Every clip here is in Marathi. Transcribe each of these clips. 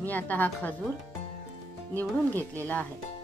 मी आता हा खजूर निवडून घेतलेला आहे।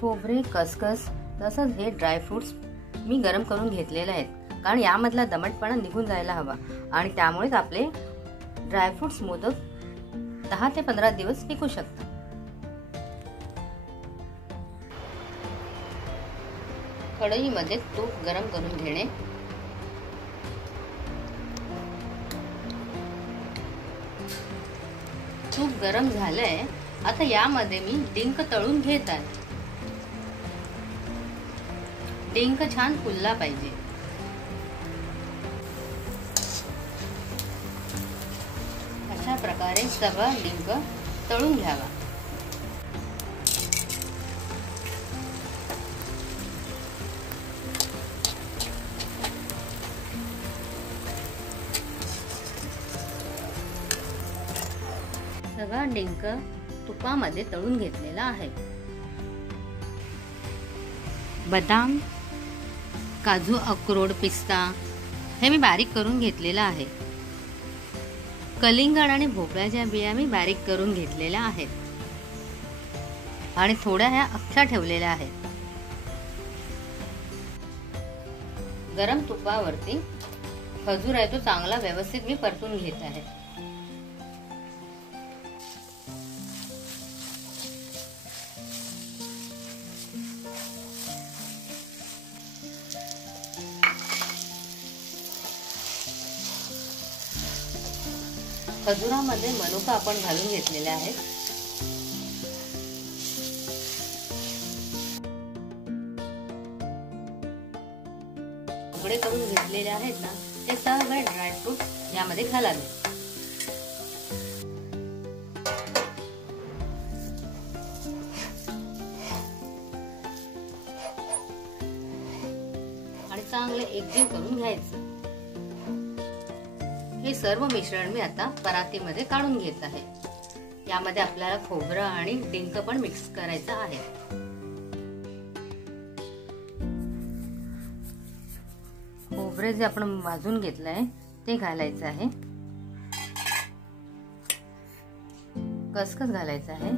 खोबरे, खसखस तसंच हे ड्रायफ्रुट्स मी गरम करून घेतलेले आहेत, कारण यामधला दमटपणा निघून जायला हवा आणि त्यामुळेच आपले ड्रायफ्रुट्स मोदक 10 ते 15 दिवस टिकू शकतात। कढईमध्ये तूप गरम करून घेणे, तूप गरम झालंय। आता यामध्ये मी डिंक तळून घेत आहे। डिंक छान फुलला पाहिजे। अशा प्रकारे सगळा डिंक तळून घ्यावा। सगळा डिंक तुपामध्ये तळून घेतलेला आहे। बदाम, काजू, अक्रोड, पिस्ता हे मी बारीक करून घेतलेला आहे। कलिंगड आणि भोपळ्याच्या बिया मी बारीक करून घेतलेल्या आहेत आणि थोड्या ह्या अख्ख्या ठेवलेल्या आहेत। गरम तुपावरती खजूर आहे तो चांगला व्यवस्थित मी परतून घेत आहे। खजुरामध्ये मनुका आपण घालून घेतलेले आहेत। तुकडे करून घेतलेले आहेत ना, ते सगळे ड्रायफ्रूट यामध्ये घालावे। आणि चांगले एकजीव करून घ्यायचं। हे सर्व मिश्रण मी आता परातीमध्ये काढून घेत आहे। यामध्ये आपल्याला खोबरं आणि डिंक पण मिक्स करायचं आहे। खोबरे जे आपण भाजून घेतलंय ते घालायचं आहे। खसखस घालायचं आहे।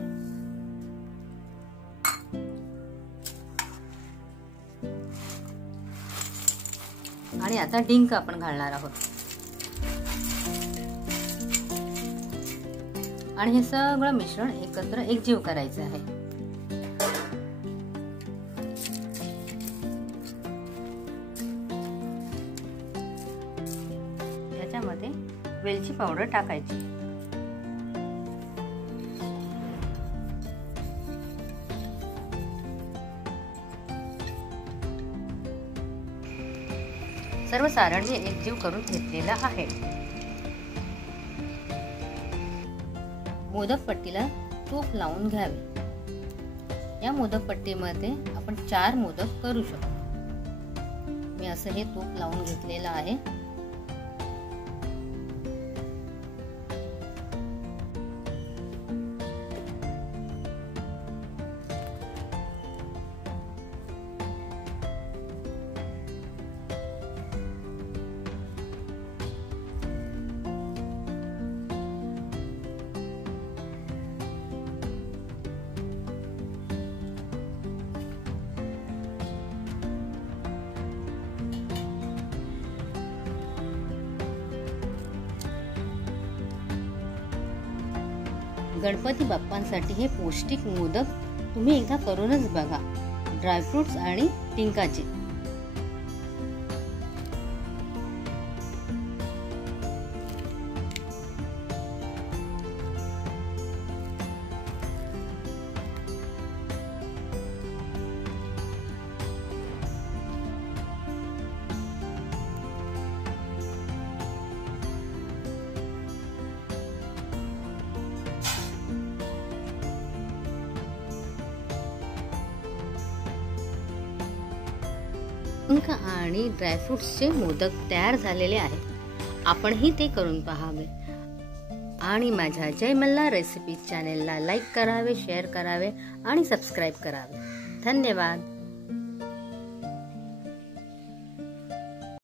आणि आता डिंक आपण घालणार आहोत आणि हे सगळं मिश्रण एकत्र एकजीव करायचं आहे। याच्यामध्ये वेलची पावडर टाकायची। सर्व सारण मी एकजीव करून घेतलेला आहे। मोदक पट्टीला तूप लावून घ्यावे। या मोदक पट्टीमध्ये आपण 4 मोदक करू शकतो। मी असं हे तूप लावून घेतलेलं आहे। गणपती बाप्पांसाठी हे पौष्टिक मोदक तुम्ही एकदा करूनच बघा, ड्रायफ्रुट्स आणि डिंकाचे. डिंक आणि ड्रायफ्रुट्सचे मोदक तयार झालेले आहेत. आपणही ते करून पाहावे आणि माझ्या जय मल्हार रेसिपीज चॅनेलला लाईक करावे, शेअर करावे आणि सबस्क्राईब करावे. धन्यवाद.